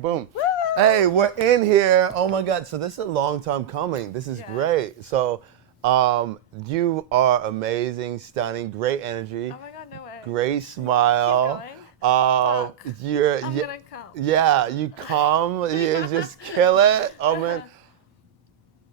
Boom. Hey, we're in here. Oh my God. So this is a long time coming. This is great. So you are amazing, stunning, great energy. Oh my God, no way. Great smile. Keep going. I'm gonna come. Yeah, you come. You just kill it. Oh man.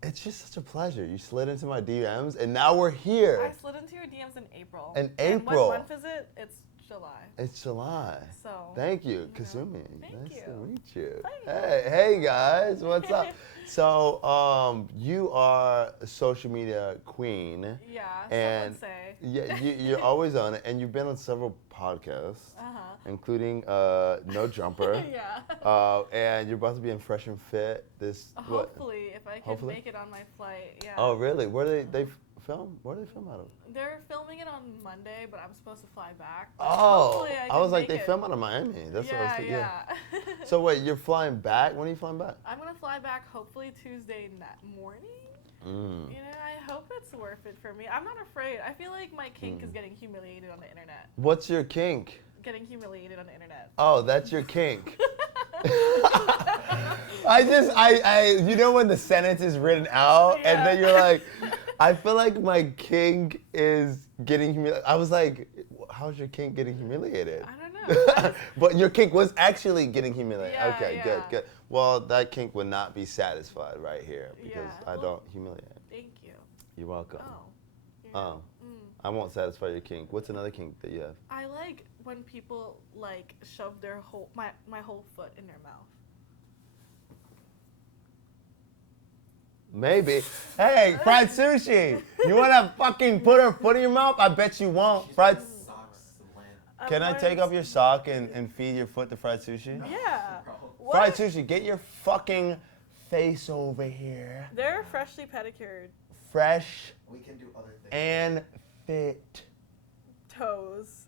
It's just such a pleasure. You slid into my DMs, and now we're here. I slid into your DMs in April. In And April. what month is it? It's July. It's July. So. Thank you, Kazumi. Thank nice you. to meet you. Hey. Hey guys, what's up? So, you are a social media queen. Yeah, and some would say. Yeah, you're always on it, and you've been on several podcasts, including No Jumper. Yeah. And you're about to be in Fresh and Fit. Hopefully, if I can make it on my flight. Yeah. Oh, really? Where do they film? Where do they film out of? They're filming it on Monday, but I'm supposed to fly back. Oh, I was like, they film out of Miami. That's what I was thinking. Yeah. So wait, you're flying back? When are you flying back? I'm gonna fly back hopefully Tuesday morning. You know, I hope it's worth it for me. I'm not afraid. I feel like my kink is getting humiliated on the internet. What's your kink? Getting humiliated on the internet. Oh, that's your kink. I you know when the sentence is written out and then you're like, I feel like my kink is getting humiliated. I was like, how's your kink getting humiliated? I don't know. But your kink was actually getting humiliated. Yeah, Okay, yeah. good. Well, that kink would not be satisfied right here because I don't humiliate. Thank you. You're welcome. Oh. I won't satisfy your kink. What's another kink that you have? I like when people like shove their my whole foot in their mouth. Maybe. Hey, fried sushi. You want to fucking put her foot in your mouth? I bet you won't. Fried. Can I take off your sock and feed your foot to fried sushi? Yeah. Fried sushi, get your fucking face over here. They're freshly pedicured. Fresh. We can do other things. And fit. Toes.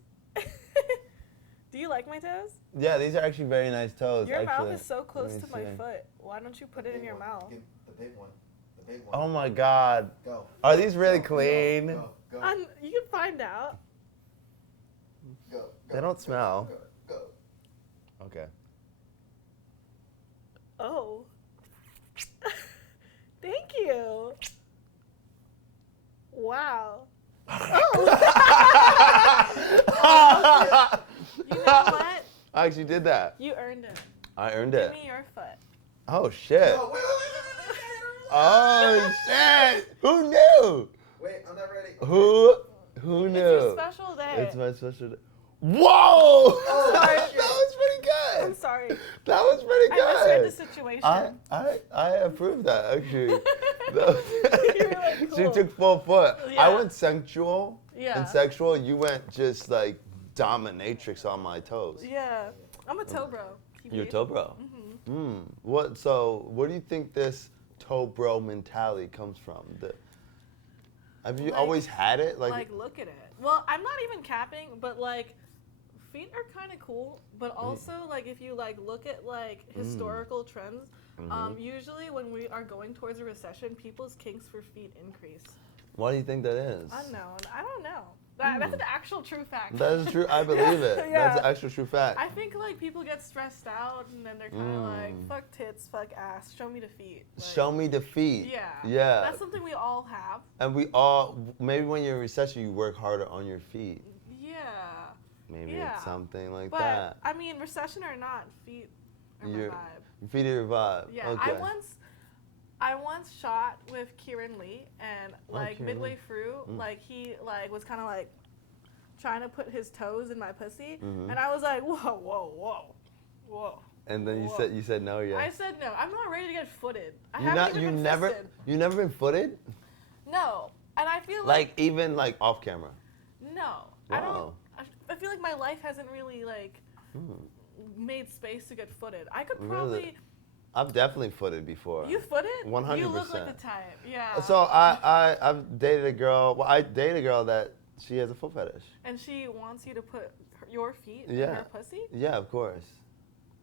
Do you like my toes? Yeah, these are actually very nice toes. Your actually. mouth is so close to my foot. Why don't you put it in your mouth? The big one. The big one. Oh my God. Go. Are these really clean? Go. You can find out. Go. They don't smell. Go. Okay. Oh. Thank you. Wow. Oh. You know what? I actually did that. You earned it. I earned it. Give me your foot. Oh shit. No, wait. Oh shit. Who knew? Wait, I'm not ready. Who knew? It's your special day. It's my special day. Whoa! I'm sorry. That was pretty good. I'm sorry. That was pretty good. I misread the situation. I approve that actually. You were like, She cool. took full foot. Yeah. I went sensual. Yeah. And sexual. You went just like dominatrix on my toes. Yeah. I'm a toe bro. You're a toe bro. What do you think this toe bro mentality comes from? Have you always had it? Like, look at it. Well, I'm not even capping, but like, feet are kind of cool. But also, like, if you like look at like historical trends, usually when we are going towards a recession, people's kinks for feet increase. Why do you think that is? Unknown. I don't know. That's an actual true fact. That is true. I believe it. Yeah. That's an actual true fact. I think like people get stressed out and then they're kind of like, fuck tits, fuck ass, show me the feet. Like, Show me the feet. Yeah. Yeah. That's something we all have. And we all, maybe when you're in recession, you work harder on your feet. Yeah. Maybe Yeah. it's something like But, that. I mean, recession or not, feet are my vibe. Your feet are your vibe. Yeah. Okay. I once shot with Kieran Lee and like Kieran midway Lee. through, like he like was kind of like trying to put his toes in my pussy, Mm-hmm. and I was like, whoa. And then Whoa. you said no, yeah. I said no. I'm not ready to get footed. I You haven't even been fisted. you never been footed? No, and I feel Like even like off camera. no. I don't. Wow. I feel like my life hasn't really like made space to get footed. I could Really? probably. I've definitely footed before. You footed? 100%. You look like the type. Yeah. So I've dated a girl. Well, I dated a girl that she has a foot fetish. And she wants you to put your feet in Yeah. her pussy? Yeah, of course.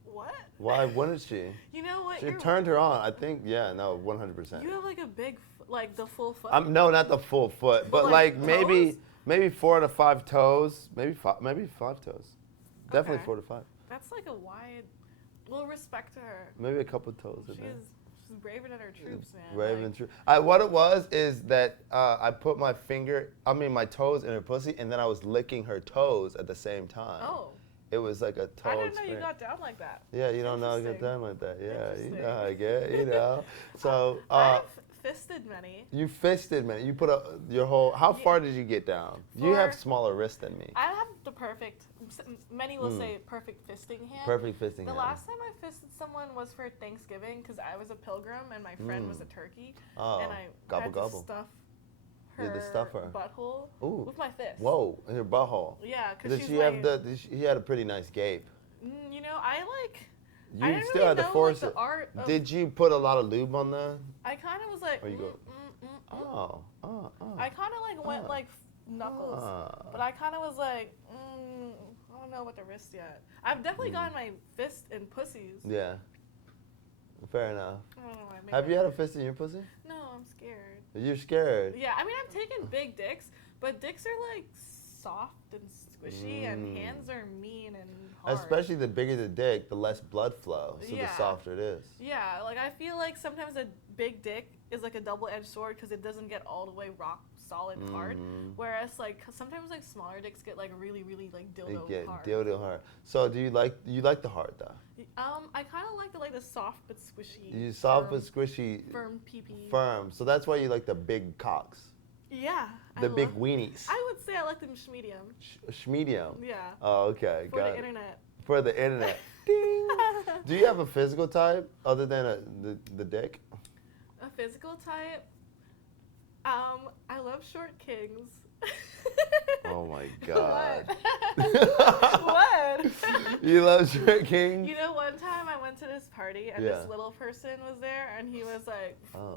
What? Why wouldn't she? You know what? She turned her on. I think. Yeah. No. 100%. You have like a big, like the full foot. No, not the full foot, but like toes? maybe 4 to 5 toes, maybe 5 toes. Definitely Okay. 4 to 5. That's like a wide. Well, respect to her. Maybe a couple toes in there. She's braving at her troops, man. Brave like, and true. What it was is that I put my my toes in her pussy, and then I was licking her toes at the same time. Oh. It was like a toe I didn't know experience. you got down like that. Yeah, you don't know I get Interesting. down like that. Yeah, you know Interesting. how I get, you know. So, I've fisted many. you fisted, man. You put your whole, how far did you get down? You have For- smaller wrists than me. I have the perfect, many will say perfect fisting hand. Perfect fisting The hand. last time I fisted someone was for Thanksgiving because I was a pilgrim and my friend was a turkey. Oh, And I gobble, had gobble. to stuff You had to stuff her. butthole Ooh. with my fist. Whoa, in her butthole. Yeah, because Did she's she like, have she had a pretty nice gape. you know, I You didn't still really had to know, force like, it. the art of, Did you put a lot of lube on that? I kind of was like, Or you go- mm. Oh. I kind of like went like knuckles, but I kind of was like, I don't know about the wrist yet. I've definitely gotten my fist in pussies. Yeah. Fair enough. I don't know why I made Have that. you had a fist in your pussy? No, I'm scared. You're scared. Yeah, I mean, I've taken big dicks, but dicks are like soft and squishy, and hands are mean and hard. Especially the bigger the dick, the less blood flow, so the Yeah. softer it is. Yeah, like I feel like sometimes a big dick is like a double-edged sword because it doesn't get all the way rock solid hard, whereas like sometimes like smaller dicks get like really like They dildo get hard. dildo hard. So do you like the hard though? I kind of like the soft but squishy. You soft firm, but squishy, firm pee. firm. So that's why you like the big cocks, Yeah. the I big love- weenies. I would say I like them medium. Medium. Yeah. Oh, okay. For got the it. internet. For the internet. Ding. Do you have a physical type other than the dick? A physical type. I love short kings. Oh my god. What? You love short kings? You know, one time I went to this party and this little person was there, and he was like, Oh.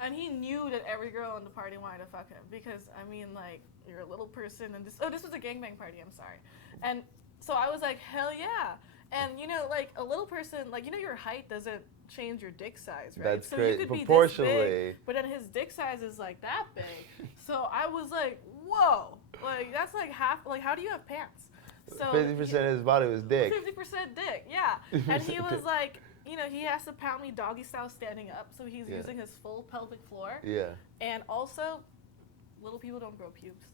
and he knew that every girl in the party wanted to fuck him because I mean, like, you're a little person, and this was a gangbang party. I'm sorry, and so I was like, hell yeah. And you know, like a little person, like, you know, your height doesn't change your dick size, right? That's so great. you could be Proportionally. this big, but then his dick size is like that big. So I was like, whoa, like that's like half. Like, how do you have pants? So 50% of his body was dick. 50% dick, yeah. And he was like, you know, he has to pound me doggy style standing up, so he's using his full pelvic floor. Yeah. And also, little people don't grow pubes.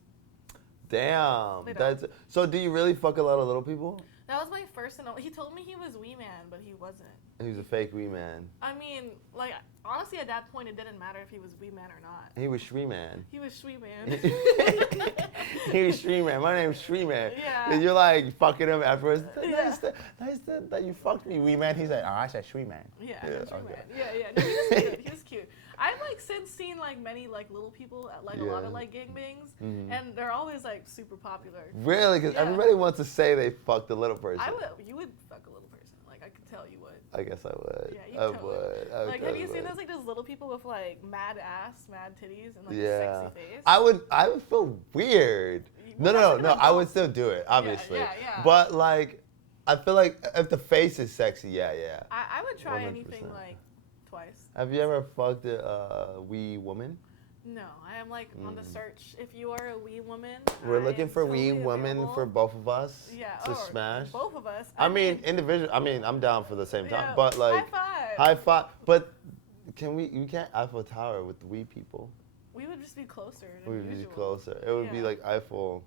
Damn. They don't. That's so. Do you really fuck a lot of little people? That was my first and only. He told me he was wee man, but he wasn't. He was a fake wee man. I mean, like, honestly, at that point, it didn't matter if he was wee man or not. He was Shri man. He was sweet man. He was Shri man. My name's Shri man. Yeah. And you're like fucking him afterwards. Yeah. Nice that you fucked me, wee man. He's like, oh, I said Shri man. Yeah, Yeah, he was sweet okay. man. Yeah. No, he was cute. He was cute. I've like since seen like many like little people at like a lot of like gangbangs, and they're always like super popular. Really? Because Yeah. everybody wants to say they fucked a little person. You would fuck a little person. Like, I could tell you would. I guess I would. Yeah, you I totally would. I Like, have you totally seen would. those like those little people with like mad ass, mad titties, and like a Yeah. sexy face? I would feel weird. Well, No. that's like an I would adult. still do it, obviously. yeah. But like, I feel like if the face is sexy, yeah. I would try 100%. anything like twice. Have you ever fucked a wee woman? No, I am like on the search. If you are a wee woman, We're I looking am for wee totally women available. for both of us Yeah, to or smash. Both of us. I mean, individual. I mean, I'm down for the same time, yeah, but like, high five. high five. But we can't Eiffel Tower with the wee people. We would just be closer than We would be usual. closer. It would be Yeah. like Eiffel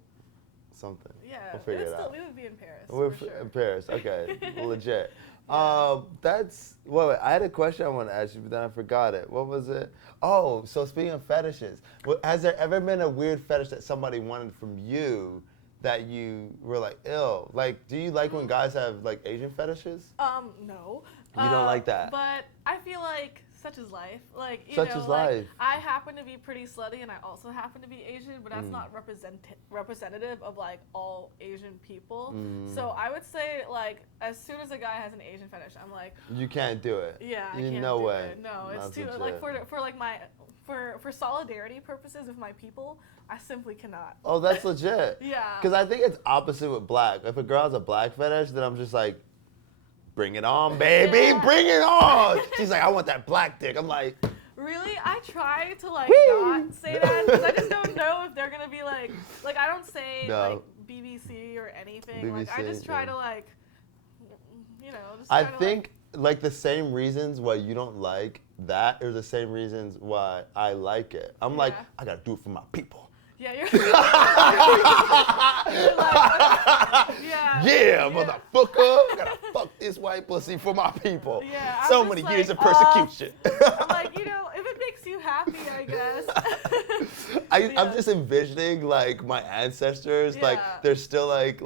something. Yeah, We'll figure it out. we would be in Paris. We're for sure. in Paris. Okay, legit. Yeah. That's wait. I had a question I want to ask you, but then I forgot it. What was it? Oh, so speaking of fetishes, has there ever been a weird fetish that somebody wanted from you that you were like, ew? Like, do you like when guys have like Asian fetishes? No. You don't like that? But I feel like such is life. Like, you Such know, is like, life. I happen to be pretty slutty, and I also happen to be Asian, but that's not representative of like all Asian people. So I would say like as soon as a guy has an Asian fetish, I'm like, You can't do it. yeah, I You can't no do way. it. No, it's That's too legit. like for solidarity purposes with my people, I simply cannot. Oh, that's legit. Yeah. Because I think it's opposite with black. If a girl has a black fetish, then I'm just like, bring it on, baby, Yeah. bring it on. She's like, I want that black dick. I'm like, Really, I try to like Woo! not say that because I just don't know if they're gonna be like I don't say No. like BBC or anything. Like I BBC, just try yeah. to like, you know. Just I trying to, think like the same reasons why you don't like that are the same reasons why I like it. I'm like, Yeah. I gotta do it for my people. Yeah, you're like, yeah. Motherfucker, I gotta fuck this white pussy for my people. Yeah, I'm So just many like, years of persecution. I'm like, you know, if it makes you happy, I guess. I'm Yeah. just envisioning like my ancestors, like Yeah. they're still like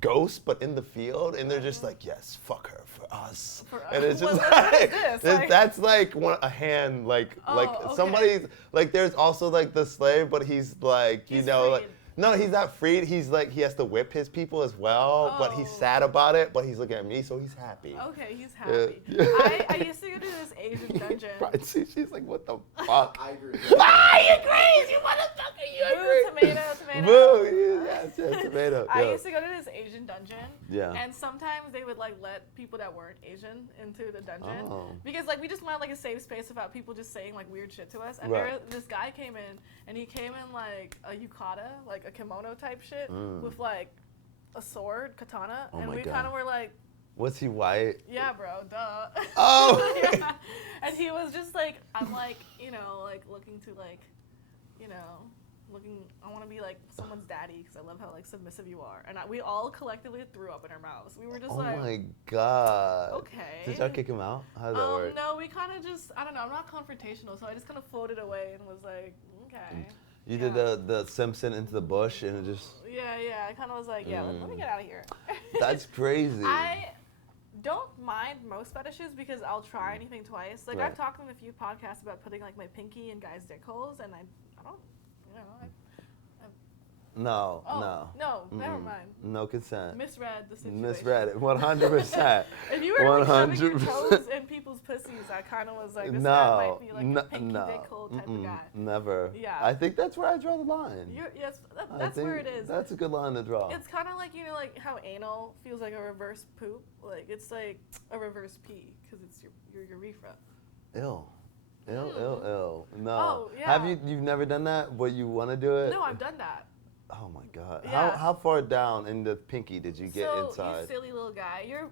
ghosts, but in the field, and they're just like, yes, fuck her for us. For And it's just what like, is this? Like- that's like a hand, like okay. somebody's like. There's also like the slave, but he's like He's like. freed. No, he's not freed. He's like he has to whip his people as well, but he's Oh. sad about it. But he's looking at me, so he's happy. Okay, he's happy. Yeah. I used to go to this Asian dungeon. Right, see, she's like, what the fuck? I agree. Ah, you crazy motherfucker! You Ooh, agree? tomato. Boo! Yes, tomato. I yeah. used to go to this Asian dungeon. Yeah. And sometimes they would like let people that weren't Asian into the dungeon. Oh. Because like we just wanted like a safe space without people just saying like weird shit to us. And Right. this guy came in and he came in like a yukata, like a kimono type shit with like a sword, katana. Oh and my we God. kind of were like, Was he white? yeah, bro, duh. Oh. Yeah. And he was just like, I'm like, you know, like looking to like, you know, I want to be like someone's daddy because I love how like submissive you are. And we all collectively threw up in our mouths. We were just Oh like, my God. okay. Did y'all kick him out? How did that work? No, we kind of just, I don't know, I'm not confrontational, so I just kind of floated away and was like, okay. You did the Simpson into the bush and it just. Yeah, I kind of was like, yeah, let me get out of here. That's crazy. I don't mind most fetishes because I'll try anything twice. Like, Right. I've talked in a few podcasts about putting, like, my pinky in guys' dick holes, and I don't, you know, No, oh, no. never Mm-mm. mind. No consent. Misread the situation. Misread it. 100%. If you were like shoving your 100%. toes in people's pussies, I kind of was like, this guy No, might be like a pinky dick hole type of guy. never. Yeah. I think that's where I draw the line. Yes, I that's think where it is. That's a good line to draw. It's kind of like, you know, like how anal feels like a reverse poop. Like, it's like a reverse pee because it's your urethra. Ill. No. Oh, yeah. Have you've never done that, but you want to do it? No, I've done that. Oh my God. Yeah. How far down in the pinky did you get So, inside? you silly little guy, your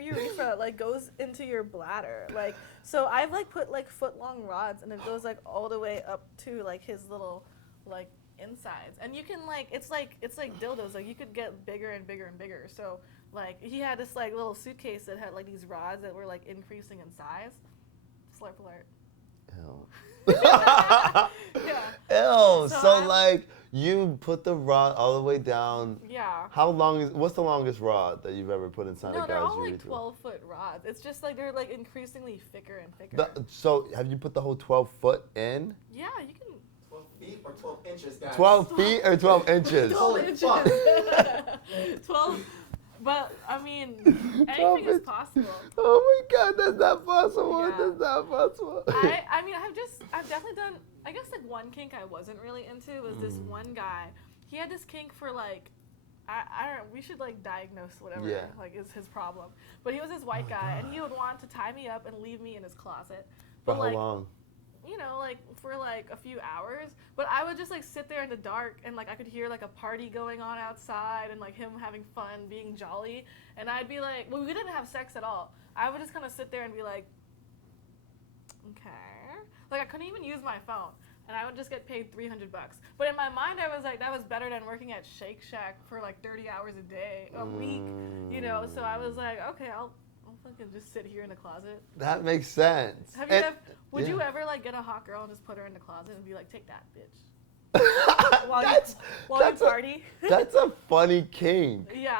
urethra like goes into your bladder. Like, so I've like put like foot-long rods, and it goes like all the way up to like his little like insides. And you can like it's like dildos. Like you could get bigger and bigger and bigger. So like he had this like little suitcase that had like these rods that were like increasing in size. Slurp alert. Ew. Yeah. Ew. So So I'm- like you put the rod all the way down. Yeah. How long what's the longest rod that you've ever put inside No, a they're guy's all like urethra? 12-foot rods. It's just like they're like increasingly thicker and thicker. So have you put the whole 12 foot in? Yeah, you can. 12 feet or 12 inches, guys? 12 feet or 12 inches? 12 Holy inches. fuck. 12. But I mean, 12 anything is inches. possible. Oh my God, that's not possible. Yeah. That's not possible. I mean, I've definitely done. I guess like one kink I wasn't really into was this one guy. He had this kink for like, I don't know. We should like diagnose whatever Yeah. like is his problem. But he was this white guy, and he would want to tie me up and leave me in his closet. For But how like, long? you know, like for like a few hours. But I would just like sit there in the dark and like I could hear like a party going on outside and like him having fun, being jolly. And I'd be like, well, we didn't have sex at all. I would just kind of sit there and be like, okay. Like I couldn't even use my phone. And I would just get paid $300. But in my mind, I was like, that was better than working at Shake Shack for like 30 hours a day, a week, you know? So I was like, okay, I'll fucking just sit here in the closet. That makes sense. Have you And- ever, would you yeah. ever like get a hot girl and just put her in the closet and be like, take that, bitch, while you that's party? That's a funny kink. Yeah.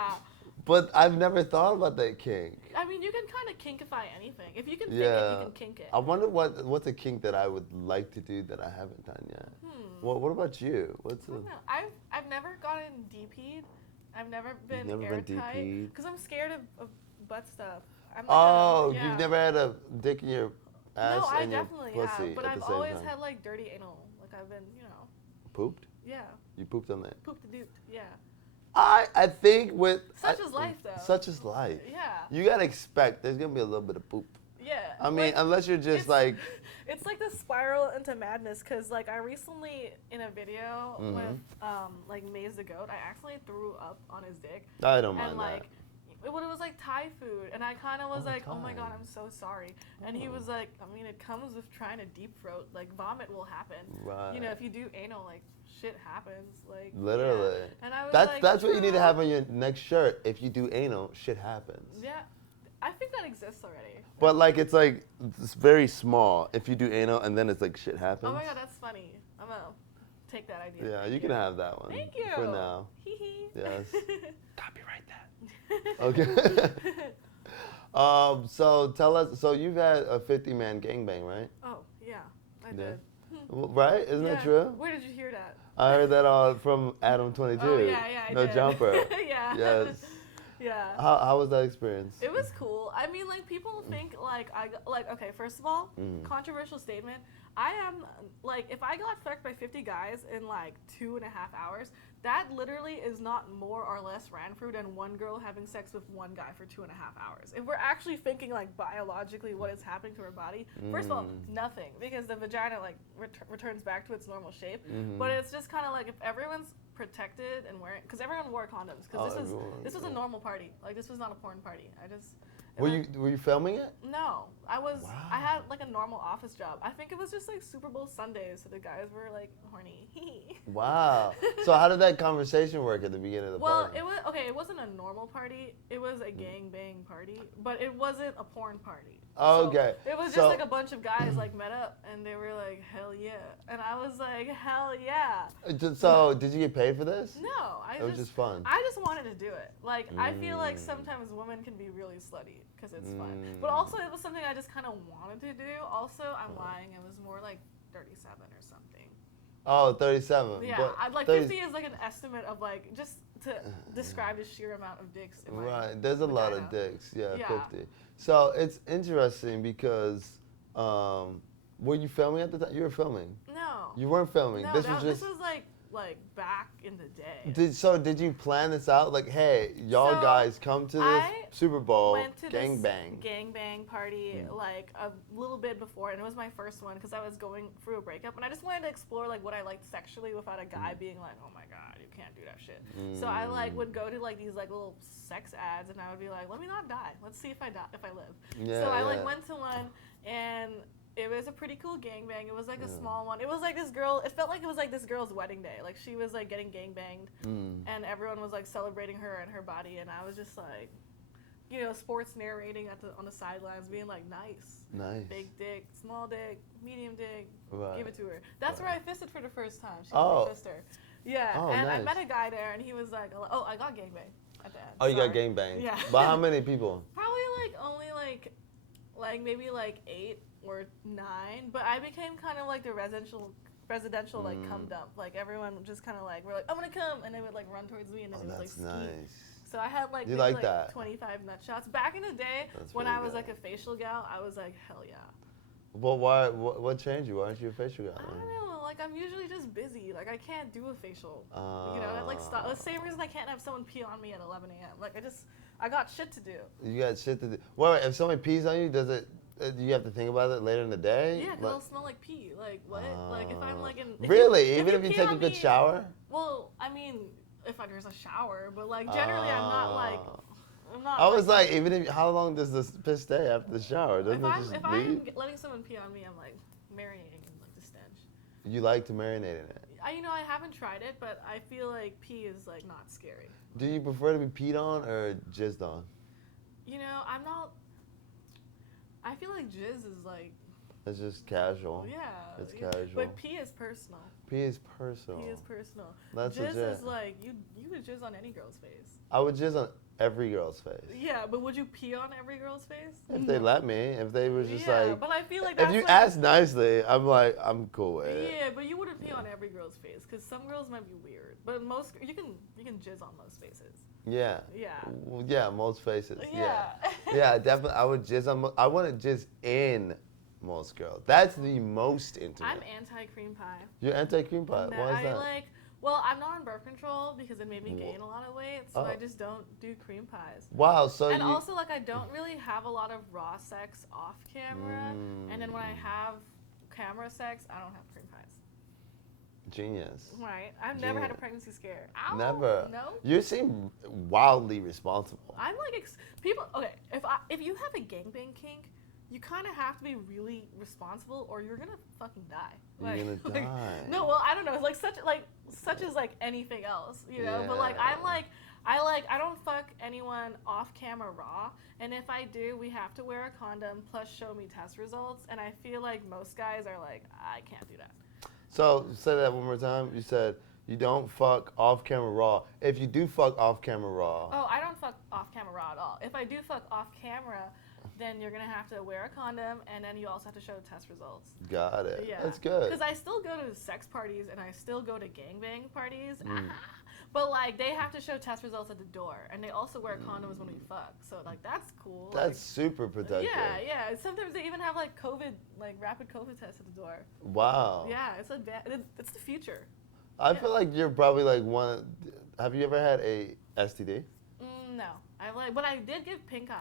But I've never thought about that kink. I mean, you can kind of kinkify anything. If you can think Yeah. it, you can kink it. I wonder what's a kink that I would like to do that I haven't done yet. What about you? What's I don't know. I've never gotten DP'd. I've never been never been airtight DP'd? because I'm scared of butt stuff. I'm Oh, yeah. you've never had a dick in your ass No, I and your definitely pussy have, but at I've the same always time. had like dirty anal. Like I've been, you know, Pooped? yeah, You pooped on that? pooped a duped, yeah. I think with Such is life, though. Such is life. Yeah. You gotta expect there's gonna be a little bit of poop. Yeah. I mean, like, unless you're just it's- like It's like the spiral into madness because, like, I recently, in a video with, like, Maze the Goat, I accidentally threw up on his dick. I don't mind And, like, it was like Thai food, and I kind of was like, oh my Thai. god, I'm so sorry. And he was like, I mean, it comes with trying to deep throat. Like vomit will happen. Right. You know, if you do anal, like shit happens. Like Literally. Yeah. And I was That's like, that's what you need to "No." have on your next shirt. If you do anal, shit happens. Yeah, I think that exists already. But like it's like it's very small. If you do anal and then it's like shit happens. Oh my god, that's funny. I'm gonna take that idea. Yeah, Thank you can have that one. Thank you. For now. Hee hee. Yes. Copyright that. Okay. So tell us. So you've had a 50-man gangbang, right? Oh yeah, I did. Right? Isn't that true? Where did you hear that? I heard that all from Adam 22. Oh yeah, I No did. jumper. Yeah. Yes. Yeah. How was that experience? It was cool. I mean, like people think okay. First of all, controversial statement. I am like if I got fucked by 50 guys in like 2.5 hours, that literally is not more or less Ranford than one girl having sex with one guy for 2.5 hours. If we're actually thinking like biologically what is happening to her body, first of all, nothing, because the vagina like returns back to its normal shape. But it's just kind of like if everyone's protected and wearing, because everyone wore condoms, because this was a normal party. Like this was not a porn party. Were you filming it? No, I was. Wow. I had like a normal office job. I think it was just like Super Bowl Sundays, so the guys were like horny. Wow. So how did that conversation work at the beginning of the party? It was okay. It wasn't a normal party. It was a gang bang party, but it wasn't a porn party. Oh, So okay. it was just like a bunch of guys like met up, and they were like, "Hell yeah!" And I was like, "Hell yeah!" So did you get paid for this? No, It was just fun. I just wanted to do it. Like I feel like sometimes women can be really slutty because it's fun, but also it was something I just kind of wanted to do. Also, I'm lying. It was more like 37 or something. Oh, 37. Yeah, But I'd like 30 50 is like an estimate of like just to describe the sheer amount of dicks in my Right. There's a lot of vagina. dicks. Yeah, Yeah. 50. So it's interesting because were you filming at the time? You were filming. No. You weren't filming. No, this was just. this was like back in the day. Did you plan this out? Like, hey, y'all So, guys come to this I Super Bowl went to gangbang. this gangbang party like a little bit before, and it was my first one because I was going through a breakup, and I just wanted to explore like what I liked sexually without a guy being like, oh my god, you can't do that shit. So I like would go to like these like little sex ads, and I would be like, let me not die. Let's see if I live. Yeah, so I like yeah. went to one, and it was a pretty cool gangbang. It was like a small one. It was like this girl. It felt like it was like this girl's wedding day. Like she was like getting gangbanged, and everyone was like celebrating her and her body. And I was just like, you know, sports narrating on the sidelines, being like, nice, big dick, small dick, medium dick, Right. give it to her. That's where I fisted for the first time. She Oh. let me fist her. Yeah, Oh, and I nice. met a guy there, and he was like, oh, I got gangbanged at the end. Oh, you got Sorry. gangbanged. Yeah. But how many people? Probably like only like maybe like 8 or 9, but I became kind of like the residential like cum dump. Like everyone just kind of like we're like I'm gonna come, and they would like run towards me, and then Oh, they would like that's ski. nice. So I had like You maybe, like that? 25 nut shots. Back in the day, That's when pretty I was good. like a facial gal, I was like hell yeah. Well, why? What changed you? Why aren't you a facial guy? I don't know. Like I'm usually just busy. Like I can't do a facial. You know, that like Ah. the same reason I can't have someone pee on me at 11 a.m. Like I got shit to do. You got shit to do. Wait, if someone pees on you, does it? Do you have to think about it later in the day? Yeah, because I'll smell like pee. Like what? Like if I'm like in. Really? Even if you pee take a on good me- shower? Well, I mean, if there's a shower, but like generally I'm not like. I'm not. I was like, even if how long does this piss stay after the shower? Doesn't it just if leave? I'm letting someone pee on me, I'm like marinating in like the stench. You like to marinate in it. I haven't tried it, but I feel like pee is like not scary. Do you prefer to be peed on or jizzed on? You know, I'm not. I feel like jizz is like. It's just casual. Yeah. It's yeah. casual. But pee is personal. Pee is personal. Pee is personal. That's jizz legit. is like you would jizz on any girl's face. I would jizz on every girl's face. Yeah, but would you pee on every girl's face? If they let me, if they was just yeah, like, but I feel like if that's you like, ask nicely, I'm like, I'm cool with it. Yeah, but you wouldn't pee on every girl's face because some girls might be weird. But most you can jizz on most faces. Yeah. Yeah. Well, yeah, most faces. Yeah. Yeah, definitely. I would jizz on. I want to jizz in most girls. That's the most intimate. I'm anti cream pie. You're anti-cream pie. No, Why is that? Well, I'm not on birth control because it made me gain a lot of weight, so I Oh. just don't do cream pies. Wow. So And you. also, like, I don't really have a lot of raw sex off camera, and then when I have camera sex, I don't have cream pies. Genius. Right. I've never had a Genius. pregnancy scare. Ow. Never. No. You seem wildly responsible. I'm like people. Okay, if you have a gangbang kink, you kind of have to be really responsible, or you're gonna fucking die. You're gonna like, die. No, well, I don't know. It's like such as like anything else, you know. But like Yeah. I don't fuck anyone off camera raw, and if I do, we have to wear a condom plus show me test results. And I feel like most guys are like, I can't do that. So say that one more time. You said you don't fuck off camera raw. If you do fuck off camera raw, Oh, I don't fuck off camera raw at all. If I do fuck off camera, then you're gonna have to wear a condom, and then you also have to show test results. got it. Yeah, That's good. Because I still go to sex parties and I still go to gangbang parties, but like they have to show test results at the door, and they also wear condoms when we fuck. So like that's cool. That's super protective. Yeah. Sometimes they even have like rapid COVID tests at the door. Wow. Yeah, it's the future. I feel like you're probably like one. Have you ever had a STD? No, but I did give pink eye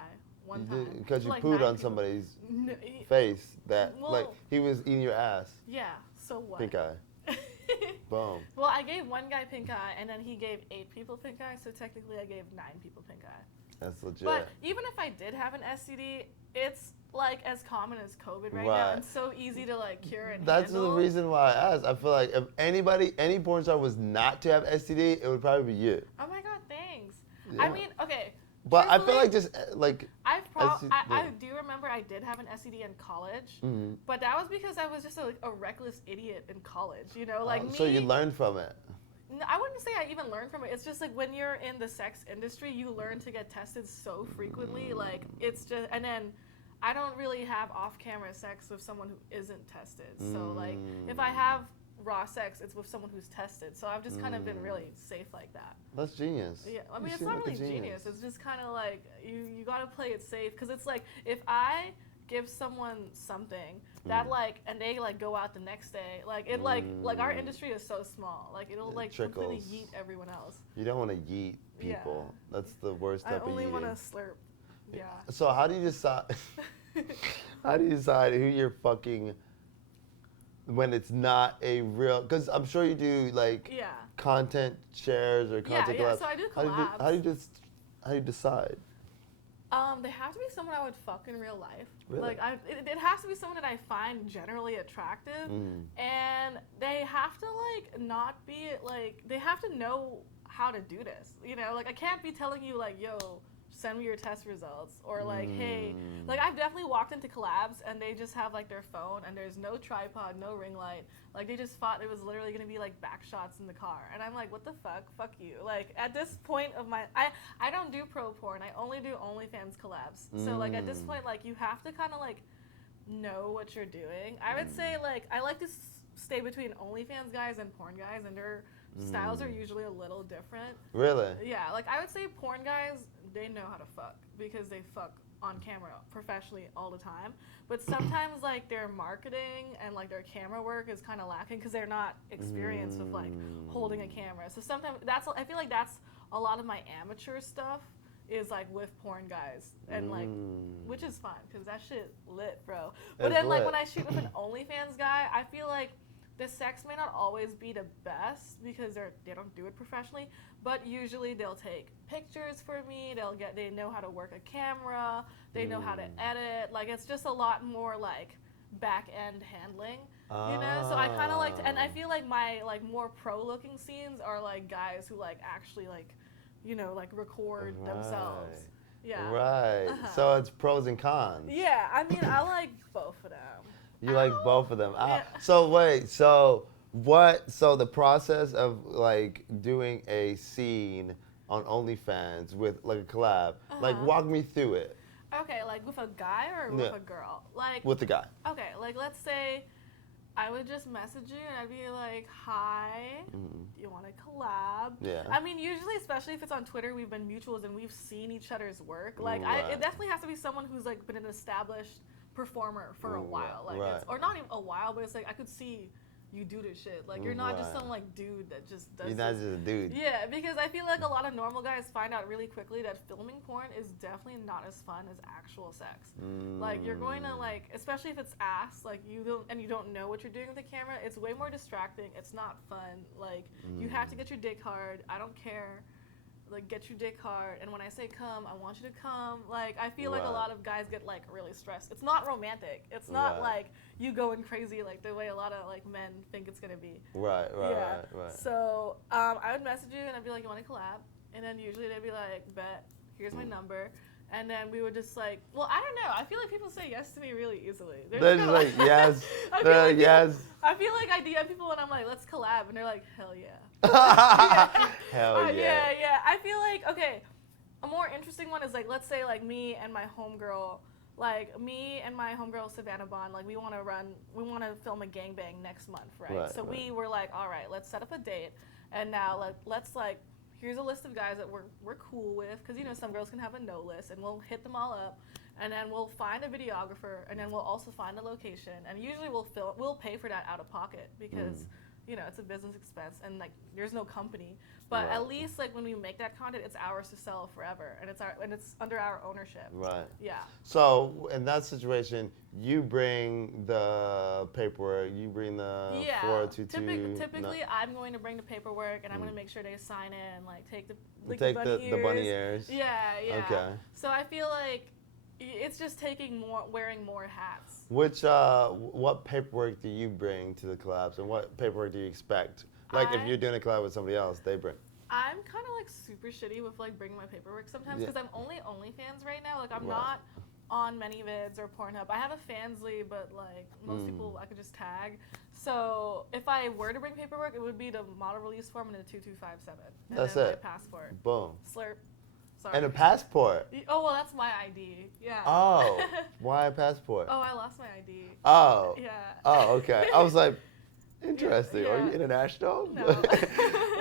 one You time. did because to, you like, pooed 9 on people. somebody's No, face that Well- like he was eating your ass. Yeah. So what? Pink eye. Boom. Well, I gave one guy pink eye, and then he gave 8 people pink eye. So technically, I gave 9 people pink eye. That's legit. But even if I did have an STD, it's like as common as COVID right now, Right. and so easy to like cure and That's handle. the reason why I asked. I feel like if any porn star was not to have STD, it would probably be you. Oh my god, thanks. Yeah. I mean, okay. But I feel truthfully, like just like I yeah. do remember I did have an STD in college, Mhm. but that was because I was just a reckless idiot in college. You know, like me. so you learned from it. No, I wouldn't say I even learned from it. It's just like when you're in the sex industry, you learn to get tested so frequently. Like it's just, and then I don't really have off-camera sex with someone who isn't tested. So like if I have raw sex, it's with someone who's tested. So I've just kind of been really safe like that. That's genius. Yeah, I You mean it's seem not like a really genius. It's just kind of like you gotta play it safe because it's like if I give someone something that like and they like go out the next day like it like our industry is so small like it'll It like completely trickles. yeet everyone else. You don't want to yeet Yeah. people. That's the worst I type of only want to yeeting. slurp. Yeah. So how do you decide? How do you decide who you're fucking when it's not a real? Because I'm sure you do like Yeah. content shares or content Yeah, collabs. so I do How collabs. do you decide? They have to be someone I would fuck in real life. Really? Like it has to be someone that I find generally attractive, and they have to like not be like they have to know how to do this. You know, like I can't be telling you like, yo, send me your test results, or like, hey, like I've definitely walked into collabs and they just have like their phone and there's no tripod, no ring light. Like they just thought it was literally gonna be like back shots in the car, and I'm like, what the fuck you. Like at this point of my, I don't do pro porn. I only do OnlyFans collabs. So like at this point, like you have to kind of like know what you're doing. I would say like I like to stay between OnlyFans guys and porn guys, and their styles are usually a little different. Really? Yeah, like I would say porn guys, they know how to fuck because they fuck on camera professionally all the time. But sometimes like their marketing and like their camera work is kind of lacking because they're not experienced with like holding a camera. So sometimes I feel like that's a lot of my amateur stuff is like with porn guys and like which is fine because that shit lit, bro. But It's then like lit. when I shoot with an OnlyFans guy, I feel like the sex may not always be the best because they don't do it professionally, but usually they'll take pictures for me. They know how to work a camera. They know how to edit. Like it's just a lot more like back end handling, you know. So I kind of like, and I feel like my like more pro looking scenes are like guys who like actually like, you know, like record themselves. Yeah. Right. So it's pros and cons. Yeah. I mean, I like both of them. You like both of them. Yeah. So wait, so the process of like doing a scene on OnlyFans with like a collab, like walk me through it. Okay, like with a guy or with a girl? Like With the guy. okay, like let's say I would just message you and I'd be like, "Hi, do you want to collab?" Yeah. I mean, usually, especially if it's on Twitter, we've been mutuals and we've seen each other's work. Like, Right. it definitely has to be someone who's like been an established performer for a while, like, Right. it's, or not even a while, but it's like I could see you do this shit. Like, you're not just some, like, dude that just does You're not just a dude. Yeah, because I feel like a lot of normal guys find out really quickly that filming porn is definitely not as fun as actual sex. Like, you're going to, like, especially if it's ass, like, you don't know what you're doing with the camera, it's way more distracting. It's not fun. Like, you have to get your dick hard. I don't care. Like, get your dick hard, and when I say come, I want you to come. Like, I feel like a lot of guys get, like, really stressed. It's not romantic. It's not, like, you going crazy, like, the way a lot of, like, men think it's gonna be. Right. So, I would message you, and I'd be like, you want to collab? And then usually they'd be like, bet, here's my number. And then we would just, like, well, I don't know. I feel like people say yes to me really easily. They're just like, yes. They're like, yes. I feel like I DM people, and I'm like, let's collab, and they're like, hell yeah. Hell yeah. Yeah. I feel like, okay, a more interesting one is, like, let's say, like, me and my homegirl, Savannah Bond, like, we want to film a gangbang next month, right? So we were like, all right, let's set up a date, and now let's, like, here's a list of guys that we're cool with, because, you know, some girls can have a no list, and we'll hit them all up, and then we'll find a videographer, and then we'll also find a location, and usually we'll pay for that out of pocket, because you know, it's a business expense, and, like, there's no company. But at least, like, when we make that content, it's ours to sell forever, and it's under our ownership. Right. Yeah. So in that situation, you bring the paperwork, you bring the 4022. Typically, I'm going to bring the paperwork, and I'm going to make sure they sign it and, like, take the bunny ears. Yeah. Okay. So I feel like it's just wearing more hats. What paperwork do you bring to the collabs, and what paperwork do you expect? Like, if you're doing a collab with somebody else, they bring. I'm kind of, like, super shitty with, like, bringing my paperwork sometimes, because I'm only OnlyFans right now. Like, I'm not on ManyVids or Pornhub. I have a Fansly, but, like, most people I could just tag. So if I were to bring paperwork, it would be the model release form and the 2257. And That's then it. my passport. Boom. Slurp. Sorry. And a passport. Oh, well, that's my ID. Yeah. Oh, why a passport? Oh, I lost my ID. Oh. Yeah. Oh, okay. I was like, interesting. Yeah. Are you international? No.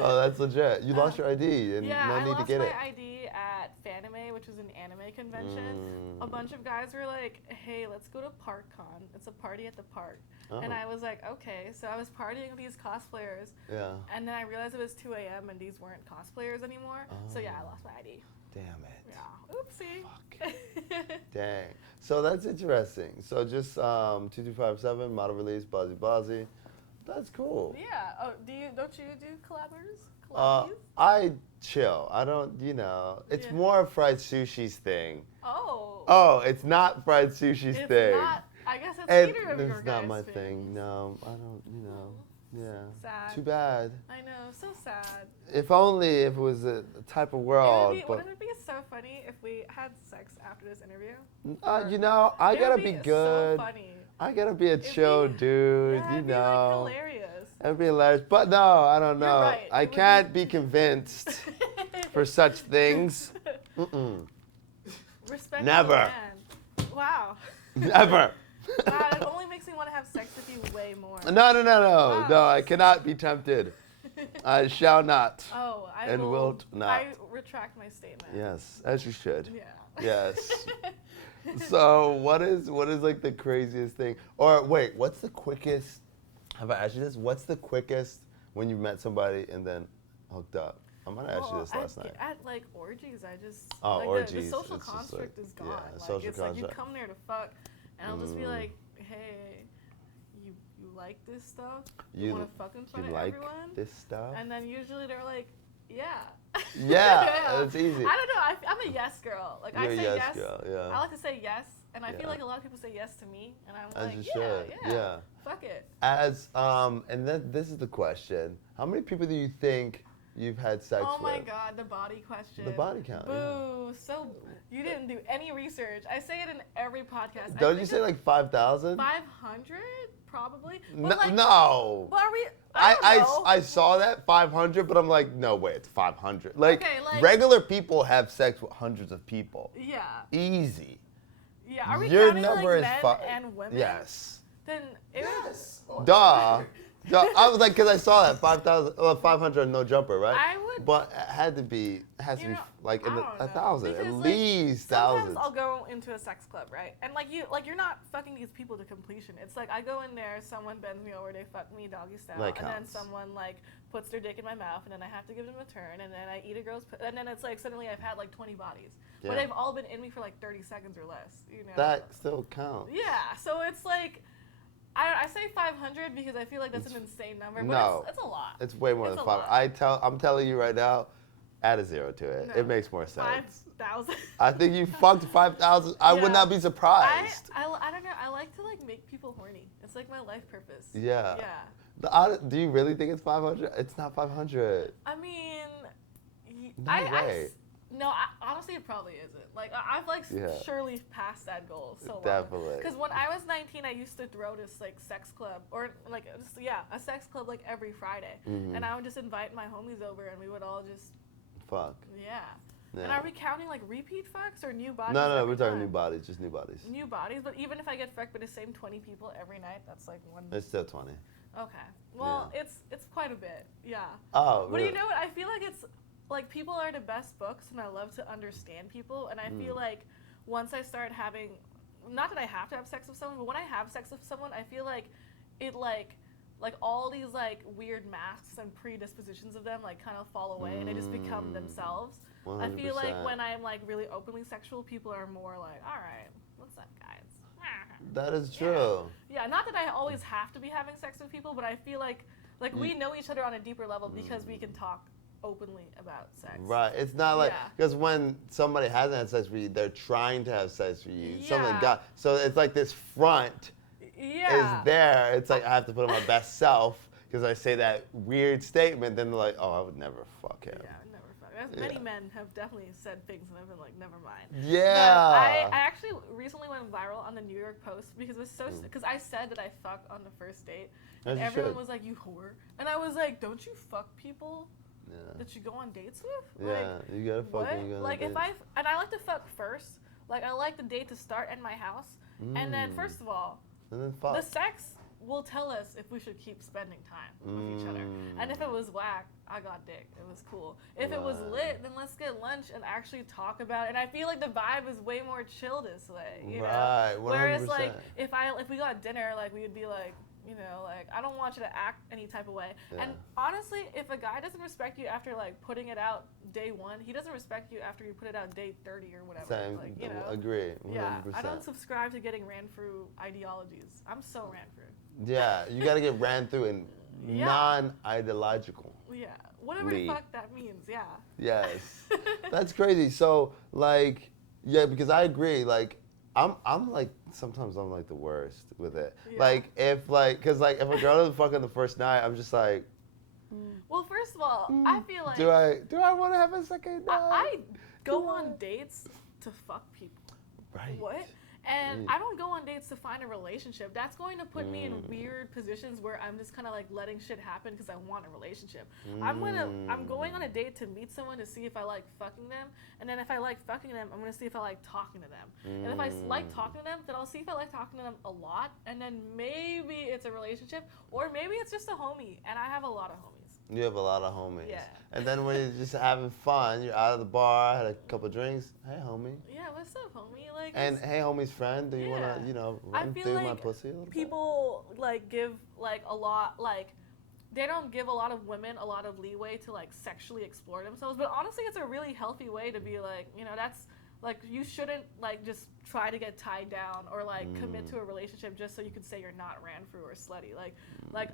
Oh, that's legit. You lost your ID, and yeah, no need to get it. I lost my ID at Fanime, which was an anime convention. A bunch of guys were like, hey, let's go to ParkCon. It's a party at the park. And I was like, okay. So I was partying with these cosplayers. Yeah. And then I realized it was 2 a.m. and these weren't cosplayers anymore. So yeah, I lost my ID. Damn it. Yeah. Oopsie. Fuck. Dang. So that's interesting. So just 2257, model release, Buzzy. That's cool. Yeah. Oh, don't you do collabs? I chill. I don't, it's more fried sushi's thing. Oh. Oh, it's not fried sushi's thing. It's not. I guess it's neither of your guys' It's not my things. thing. No, I don't, yeah. Sad. Too bad. I know, so sad. If only if it was a type of world. Wouldn't it be so funny if we had sex after this interview? I gotta be good. So funny. I gotta be a chill dude, Yeah, it'd be, like, hilarious. It'd be hilarious. But no, I don't know. You're right. I can't be convinced for such things. Respect Never. the man. Wow. Never. Wow, it only makes me want to have sex with you way more. No. Wow. No, I cannot be tempted. I shall not. Oh, and will not. I retract my statement. Yes, as you should. Yeah. Yes. So what is like the craziest thing? Or wait, what's the quickest? Have I asked you this? What's the quickest when you met somebody and then hooked up? I'm gonna ask you this last night. At, like, orgies, I just orgies. The social it's construct is gone. Yeah, like, social it's construct. like you come there to fuck, and I'll just be like, hey, you like this stuff? You want to fuck in front of everyone? This stuff? And then usually they're like, yeah. Yeah, it's easy. I don't know. I'm a yes girl. Like, You're I say a yes yes. girl, yeah. I like to say yes, and I feel like a lot of people say yes to me, and I'm As like, you should. Yeah. Fuck it. And then this is the question: how many people do you think you've had sex with? Oh my God, the body question. The body count. Boo. Yeah. So you didn't do any research. I say it in every podcast. Don't you say like 5,000? 500, probably. No. But like, No. Well, are we? I don't know. I saw that 500, but I'm like, no way, it's 500. Like, Okay, like- regular people have sex with hundreds of people. Yeah. Easy. Yeah. Are we Your counting number like is men and women? Yes. Then it Yes. Duh. So I was like, because I saw that 500 no jumper, right? I would. But it has to be like in I the, don't a know. thousand, Because, at like, least thousands. Sometimes I'll go into a sex club, right? And like you're not fucking these people to completion. It's like I go in there, someone bends me over, they fuck me doggy style, That and then counts. someone like puts their dick in my mouth, and then I have to give them a turn, and then I eat a girl's, and then it's like suddenly I've had like 20 bodies, but Yeah. they've all been in me for like 30 seconds or less. You know. That still counts. Yeah. So it's like. I say 500 because I feel like that's an insane number, but No. it's a lot. It's way more It's than a five. lot. I'm telling you right now, add a zero to it. No. It makes more sense. 5,000. I think you fucked 5,000. I would Yeah. not be surprised. I don't know. I like to like make people horny. It's like my life purpose. Yeah. Yeah. Do you really think it's 500? It's not 500. I mean, No way. honestly, it probably isn't. Like, I've like Yeah. surely passed that goal so long. Definitely. Because when I was 19, I used to throw this like sex club or like a sex club like every Friday, Mhm. and I would just invite my homies over, and we would all just Fuck. yeah. Yeah. And are we counting like repeat fucks or new bodies? No, every we're talking time? new bodies, just new bodies. New bodies, but even if I get fucked by the same 20 people every night, that's like one. It's still 20. Okay. Well, it's quite a bit. Yeah. Oh, But really? you know what? I feel like it's like people are the best books, and I love to understand people. And I feel like once I start having, not that I have to have sex with someone, but when I have sex with someone, I feel like it like all these like weird masks and predispositions of them like kind of fall away, and they just become themselves. 100%. I feel like when I'm like really openly sexual, people are more like, all right, what's up, guys? That is true. Yeah, not that I always have to be having sex with people, but I feel like we know each other on a deeper level because we can talk openly about sex. Right. It's not like, Yeah. because when somebody hasn't had sex with you, they're trying to have sex with you. Something Yeah. got, so it's like this front Yeah. is there. It's like I have to put on my best self because I say that weird statement. Then they're like, oh, I would never fuck him. Yeah, never fuck. Many men have definitely said things and I've been like, never mind. Yeah. But I actually recently went viral on the New York Post because it was so because I said that I fuck on the first date, As and you everyone should. was like, "You whore," and I was like, "Don't you fuck people Yeah. that you go on dates with?" Yeah. You gotta fuck What? when you go on Like dates. and I like to fuck first. Like I like the date to start at my house, and then first of all, And then fuck. the sex will tell us if we should keep spending time with each other. And if it was whack, I got dick. It was cool. If it was lit, then let's get lunch and actually talk about it. And I feel like the vibe is way more chill this way, you Right, know? Whereas like 100%. if we got dinner, like we would be like, you know, like I don't want you to act any type of way. Yeah. And honestly, if a guy doesn't respect you after like putting it out day 1, he doesn't respect you after you put it out day 30 or whatever. Same. Like, you know. Agree. 100%. Yeah, I don't subscribe to getting ran through ideologies. I'm so ran through. Yeah, you gotta get ran through in Yeah. non-ideological. Yeah, whatever the fuck that means. Yeah. Yes. That's crazy. So like, yeah, because I agree. Like, I'm like sometimes I'm like the worst with it. Yeah. Like if if a girl doesn't fuck on the first night, I'm just like, Well, first of all, I feel like do I want to have a second night? I go on dates to fuck people. Right. What? And I don't go on dates to find a relationship. That's going to put me in weird positions where I'm just kind of like letting shit happen because I want a relationship. I'm going on a date to meet someone to see if I like fucking them, and then if I like fucking them, I'm gonna see if I like talking to them. And if I like talking to them, then I'll see if I like talking to them a lot, and then maybe it's a relationship, or maybe it's just a homie, and I have a lot of homies. You have a lot of homies. Yeah. And then when you're just having fun, you're out of the bar, had a couple drinks. Hey, homie. Yeah, what's up, homie? Like, And hey, homie's friend, do you Yeah. want to, I run feel through my like pussy a little bit? people like give like a lot like they don't give a lot of women a lot of leeway to like sexually explore themselves, but honestly it's a really healthy way to be like, you know, that's like you shouldn't like just try to get tied down or like commit to a relationship just so you can say you're not ran through or slutty. Like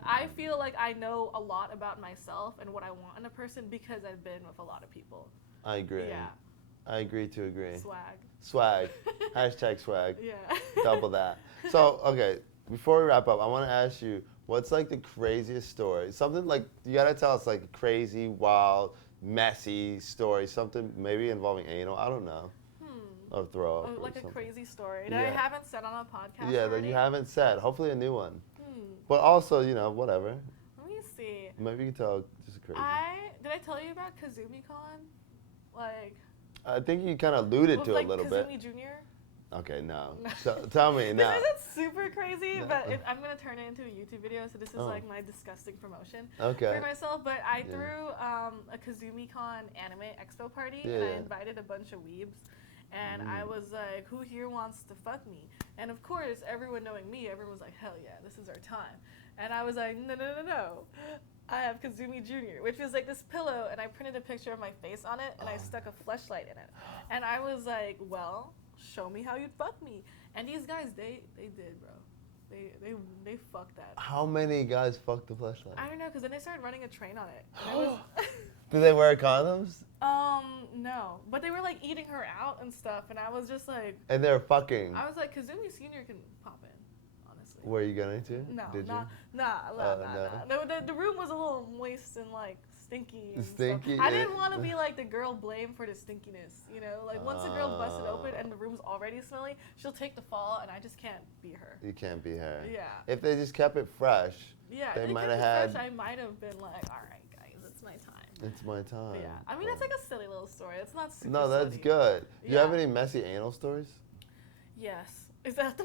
I feel like I know a lot about myself and what I want in a person because I've been with a lot of people. I agree. Yeah. I agree to agree. Swag. Swag. Hashtag swag. Yeah. Double that. So, okay, before we wrap up, I want to ask you, what's like the craziest story? Something like, you got to tell us like a crazy, wild, messy story, something maybe involving anal, I don't know. Or throw up. Oh, or like a something. crazy story that I Yeah. haven't said on a podcast. Yeah, that already. you haven't said. Hopefully a new one. But also, whatever. Let me see. Maybe you can tell just crazy. Did I tell you about Kazumi Con? Like I think you kind of alluded with to like it a little Kazumi bit. Jr. Okay, no. So, tell me now. This isn't super crazy, No. but I'm gonna turn it into a YouTube video. So this is like my disgusting promotion Okay. for myself. But I Yeah. threw a Kazumi Con anime expo party, Yeah, and I yeah. invited a bunch of weebs. And I was like, who here wants to fuck me? And of course, everyone knowing me, everyone was like, hell yeah, this is our time. And I was like, no. I have Kazumi Jr., which was like this pillow, and I printed a picture of my face on it, and I stuck a fleshlight in it. And I was like, well, show me how you'd fuck me. And these guys, they did, bro. They fucked that. How many guys fucked the fleshlight? I don't know, because then they started running a train on it. And it was Do they wear condoms? no. But they were like eating her out and stuff, and I was just like, And they're fucking. I was like, Kazumi Senior can pop in, honestly. Were you going to? No, Did nah. No, the room was a little moist and like stinky. And Stinky, stuff. I yeah. didn't want to be like the girl blamed for the stinkiness, you know? Like once a girl busted open and the room's already smelly, she'll take the fall, and I just can't be her. You can't be her. Yeah. If they just kept it fresh, Yeah, they if it might kept have it had. fresh, I might have been like, all right, guys, it's my time. It's my time. But yeah, I mean, it's like a silly little story. It's not super No, that's slutty. good. You have Yeah. any messy anal stories? Yes. Is that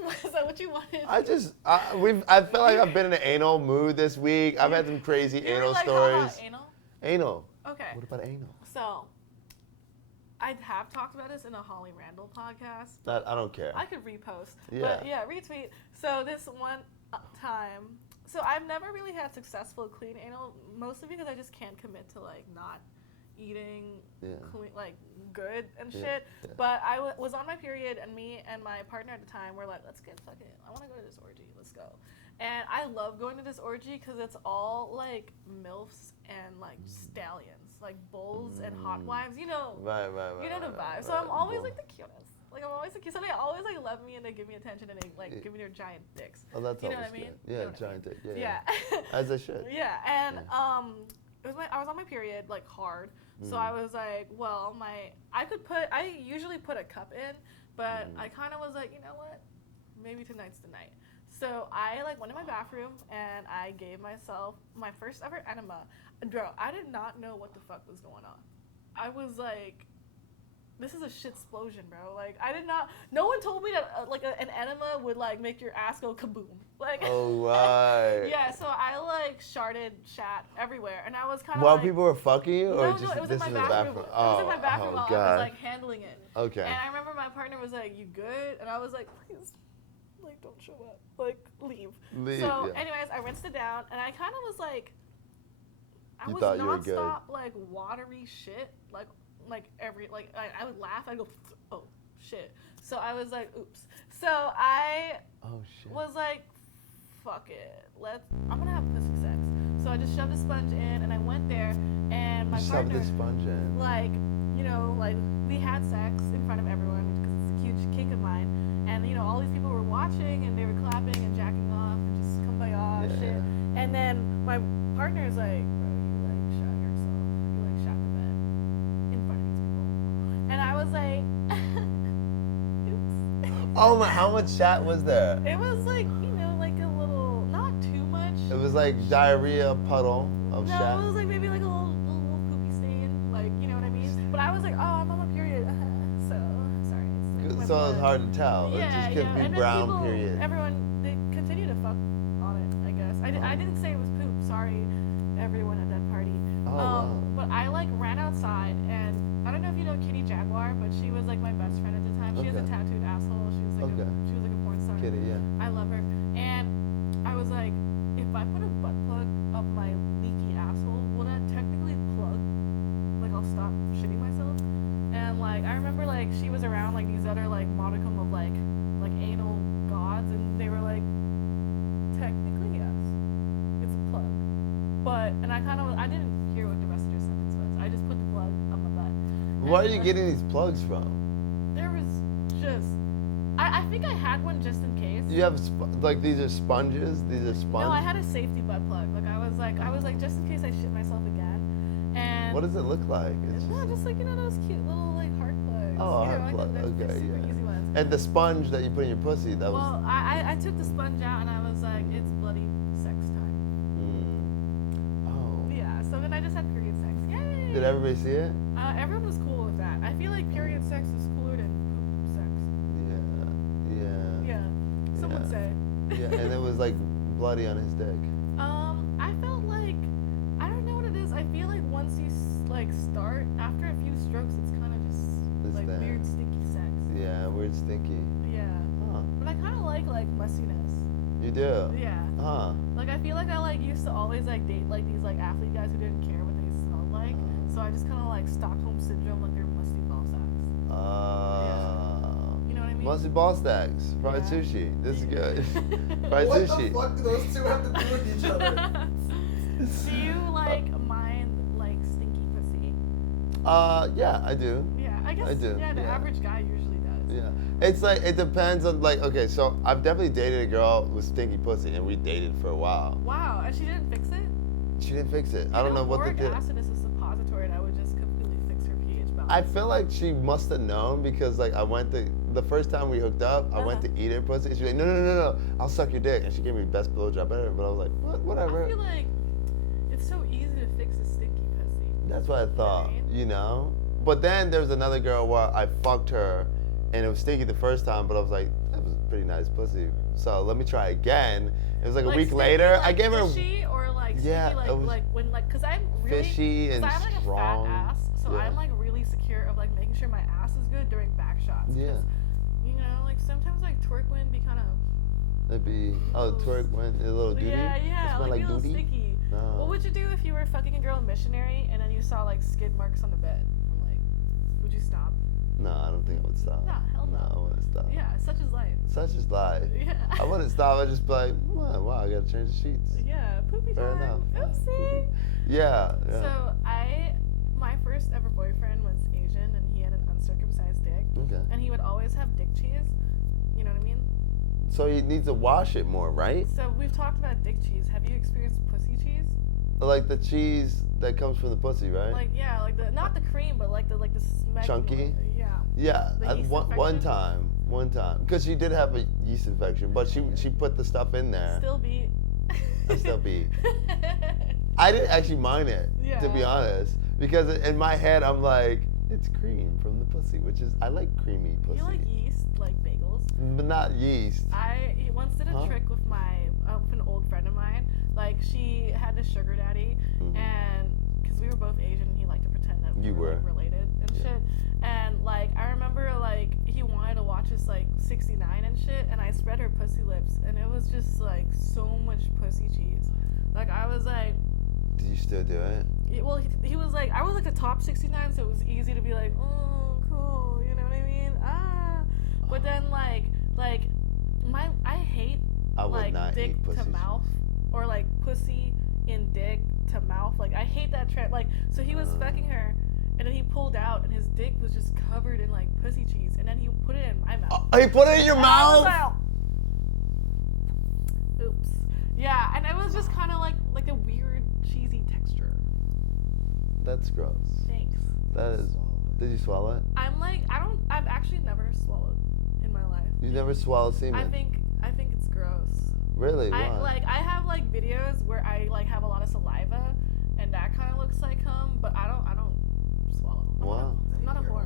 what you wanted? I feel like I've been in an anal mood this week. I've had some crazy You were anal like, stories. Anal? Anal. Okay. What about anal? So, I have talked about this in a Holly Randall podcast. I don't care. I could repost. Yeah. But yeah, retweet. So this one time, so I've never really had successful clean anal, mostly because I just can't commit to like not eating clean, like good and shit. Yeah. But I was on my period, and me and my partner at the time were like, let's get fucking, I want to go to this orgy. Let's go. And I love going to this orgy because it's all like MILFs and like stallions, like bulls and hot wives. You know, Right. you know the vibe. So I'm always like the cutest. Like I'm always the cutest. So they always like love me and they give me attention and they like give me their giant dicks. Oh, that's You know always what I mean? good. You Yeah, know what I giant dick. Yeah. Yeah. As I should. Yeah, and it was I was on my period like hard, so I was like, well, I usually put a cup in, but I kind of was like, you know what, maybe tonight's the night. So I like went in my bathroom and I gave myself my first ever enema. Bro, I did not know what the fuck was going on. I was like, this is a shit explosion, bro. Like I did not. No one told me that an enema would like make your ass go kaboom. Like. Oh, right. Yeah, so I like shat everywhere, and I was kind of While like, people were fucking you, or no, just it was this in is my the bathroom. bathroom? It was in my bathroom while I God. was like handling it. Okay. And I remember my partner was like, "You good?" And I was like, "Please, like don't show up. Like leave." So, anyways, I rinsed it down, and I kind of was like, I You was thought you were good. nonstop like watery shit, like I would laugh, I'd go, oh shit. So I was like, oops. So I Oh shit. was like, fuck it, I'm gonna have pussy sex. So I just shoved the sponge in, and I went there, and my Shove partner, the sponge in. like, you know, like we had sex in front of everyone because it's a huge kink of mine, and you know, all these people were watching, and they were clapping and jacking off and just kumbaya shit. And then my partner is like, bro, you like shot yourself, you like shot the bed in front of these people, and I was like, oops. Oh my! How much chat was there? It was like, you know, like a little, not too much. It was like diarrhea puddle of No, chat. it was like maybe like a little poopy stain, like, you know what I mean? But I was like, oh, I'm on my period, so sorry. It's like So it was blood. hard to tell. Yeah, It just could yeah. be And then brown people, period. everyone, they continue to fuck on it, I guess. I didn't say it was poop. Sorry, everyone at that party. Oh, wow. But I like ran outside, and I don't know if you know Kitty Jaguar, but she was like my best friend at the time. She has a Okay. tattooed asshole. She was like a porn star. Kitty, yeah. I love her. And I was like, if I put a butt plug up my leaky asshole, will that technically plug? Like I'll stop shitting myself? And like I remember like she was around like these other like modicum of like anal gods, and they were like, technically yes, it's a plug. But and I didn't hear what the rest of your sentence was. I just put the plug up my butt. Where are And you getting these plugs from? There was just I think I had one just in case. You have like these are sponges. These are sponges. No, I had a safety butt plug. Like I was like just in case I shit myself again. And What does it look like? It's no, just like, you know, those cute little like heart plugs. Oh, you know, heart plug. they're Okay, super yeah. easy ones. And the sponge that you put in your pussy. That was. Well, I took the sponge out and I was like, it's bloody sex time. Oh. Yeah. So then I just had period sex. Yay! Did everybody see it? Everyone was cool with that. I feel like period sex is cooler than poop sex. Yeah. say. Yeah, and it was like bloody on his dick. I felt like I don't know what it is. I feel like once you like start after a few strokes, it's kind of just It's like there. weird stinky sex. Yeah, weird stinky. Yeah. Huh. But I kind of like mussiness. You do? Yeah. Huh. Like I feel like I like used to always like date like these like athlete guys who didn't care what they smelled like. So I just kind of like Stockholm syndrome, like they're musty ball sacks. You know what I mean? Musty ball stacks. Fried Yeah. sushi. This is good. Fried What sushi. the fuck do those two have to do with each other? Do you like mind like stinky pussy? Yeah, I do. Yeah, I guess. I do, Yeah, the yeah. average guy usually does. Yeah. It's like, it depends on, like, okay, so I've definitely dated a girl with stinky pussy, and we dated for a while. Wow, and she didn't fix it? She didn't fix it. I don't know what the Boric deal. acid is a suppository and I would just completely fix her pH balance. I feel like she must have known because, like, the first time we hooked up, I went to eat her pussy, and she was like, no, I'll suck your dick. And she gave me the best blowjob ever, but I was like, whatever. I feel like it's so easy to fix a stinky pussy. That's what I thought, Right? you know? But then there was another girl where I fucked her, and it was stinky the first time, but I was like, that was a pretty nice pussy. So let me try again. It was like a week stinky, later. like I gave her fishy or like Yeah, stinky, it was like when like because I'm really fishy and I have like strong. a fat ass, so Yeah. I'm like really secure of like making sure my ass is good during back shots. 'Cause, Yeah. You know, like sometimes like twerk wind be kind of It'd be, twerk went a little duty. yeah, It smelled like, be a little duty? sticky. No. What would you do if you were fucking a girl in missionary and then you saw like skid marks on the bed? I'm like, would you stop? No, I don't think I would stop. No, hell no. I wouldn't stop. Yeah, such is life. Such is life. Yeah. I wouldn't stop. I'd just be like, wow, I gotta change the sheets. Yeah, poopy Fair time. enough. Yeah, Oopsie. poopy. Yeah. So my first ever boyfriend was Asian and he had an uncircumcised dick. Okay. And he would always have dick cheese. You know what I mean? So he needs to wash it more, right? So we've talked about dick cheese. Have you experienced pussy cheese? Like the cheese that comes from the pussy, right? Like yeah, like the not the cream, but like the smeggy Chunky? one. Yeah. Yeah, The yeast one infection? time, because she did have a yeast infection, but she put the stuff in there. Still beat. Still beat. I didn't actually mind it, to be Yeah. honest, because in my head I'm like, it's cream from the pussy, which is I like creamy pussy, You like yeast, like bagels? but not yeast. I once did a Huh? trick with with an old friend of mine. Like she had this sugar daddy, Mhm. and because we were both Asian, he liked to pretend that we You were like, were. related and Yeah. shit. And like I remember like he wanted to watch us like 69 and shit, and I spread her pussy lips, and it was just like so much pussy cheese. Like I was like, Did you still do it? well, he was like, I was like the top 69, so it was easy to be like, oh, cool, you know what I mean? But then like I hate I would like not dick eat pussy. to mouth or like pussy in dick to mouth. Like I hate that trend. Like so he was fucking her, and then he pulled out, and his dick was just covered in like pussy cheese, and then he put it in my mouth. He put it in your And I was mouth? like, oops. Yeah, and it was just kind of like a weird cheesy texture. That's gross. Thanks. That is. Did you swallow it? I've actually never swallowed in my life. You never swallowed semen? I think it's gross. Really? Why? I have like videos where I like have a lot of saliva and that kind of looks like cum, but I don't swallow. Wow. I'm not a whore.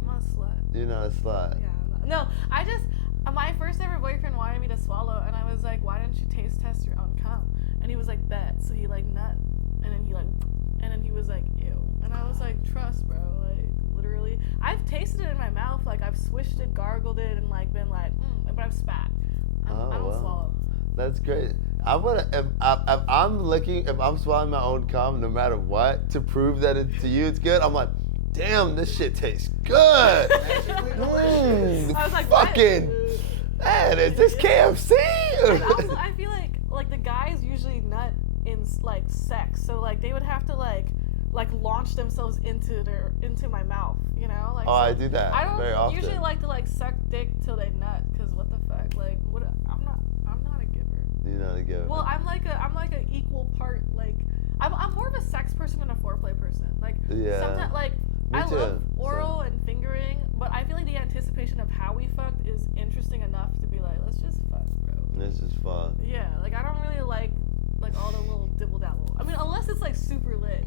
I'm not a slut. You're not a slut. Yeah. No, I just my first ever boyfriend wanted me to swallow, and I was like, why didn't you taste test your own cum? And he was like, bet. So he like nut, and then he was like, ew. And I was like, trust, bro. Like literally, I've tasted it in my mouth. Like I've swished it, gargled it, and like been like, but I've spat. I don't wow. swallow. That's great. I would if I'm swallowing my own cum, no matter what, to prove that to you it's good. I'm like, damn, this shit tastes good. I was like, fucking, man, is this KFC? And also, I feel like the guys usually nut in like sex, so like they would have to like launch themselves into my mouth, you know? Like, Oh, I do that I don't very often. usually like to like suck dick till they nut, cause what the fuck? Like, what? I'm not a giver. You're not a giver. Well, I'm like an equal part. Like, I'm more of a sex person than a foreplay person. Like, Yeah. sometimes like Me I too. love oral and fingering, but I feel like the anticipation of how we fucked is interesting enough to be like, let's just fuck, bro. This is fun. Yeah, like I don't really like all the little dibble dabble. I mean, unless it's like super lit.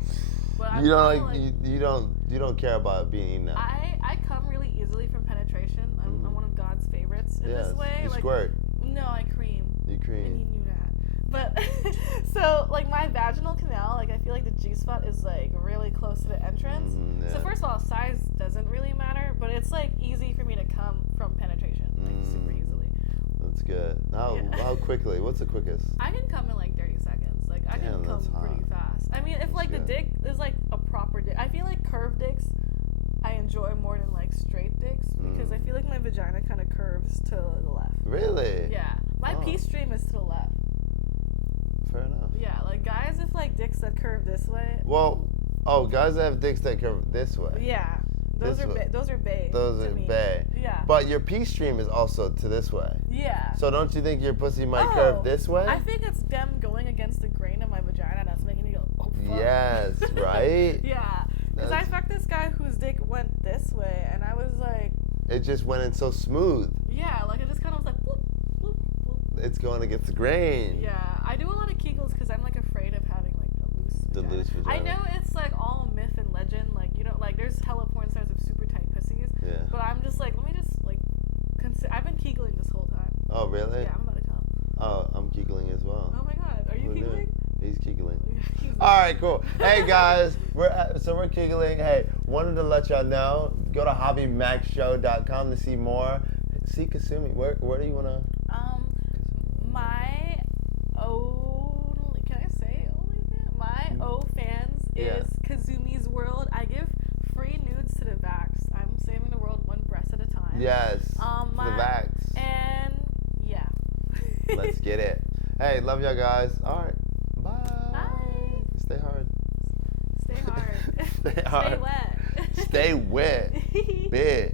But I'm You don't kinda, like you don't care about being eaten up. I come really easily from penetration. I'm one of God's favorites in Yes, this way. you Like, squirt. How quickly? What's the quickest? I can come in like 30 seconds. Like I Damn, can come that's pretty hot. fast. I mean, if like the good. dick is like a proper dick, I feel like curved dicks I enjoy more than like straight dicks because I feel like my vagina kind of curves to the left. Really? Yeah, my Oh. pee stream is to the left. Fair enough. Yeah, like guys with like dicks that curve this way. Well, guys that have dicks that curve this way. Yeah, those This are way. those are bae. Those to are me. bae. Yeah. But your pee stream is also to this way. Yeah. So don't you think your pussy might Oh, curve this way? I think it's them going against the grain of my vagina that's making me go, oh fuck. Yes, right? Yeah. Because I That's- fucked this guy whose dick went this way, and I was like, It just went in so smooth. yeah, like it just kind of was like, bloop, bloop, bloop. It's going against the grain. Yeah, I do a lot of Kegels because I'm like afraid of having like a loose The vagina. loose vagina. I know it's like all myth and legend, like you know, like there's hella porn stars with super tight pussies, Yeah. but I'm just like, let me just like, I've been Kegling this whole time. Oh, really? Yeah, I'm about to come. Oh, I'm giggling as well. Oh my god, are you Who knew? Kegling? He's giggling. He's All right, cool. Hey guys, we're giggling. Hey, wanted to let y'all know. Go to hobbymaxshow.com to see more. See Kazumi. Where do you wanna? My only, can I say only fan? My OnlyFans Yeah. is Kazumi's World. I give free nudes to the vax. I'm saving the world one breast at a time. Yes. Um, the my- vax. And yeah. Let's get it. Hey, love y'all guys. All right. Bye. Bye. Stay hard. Stay hard. Stay hard. Stay wet. Stay wet. Bitch.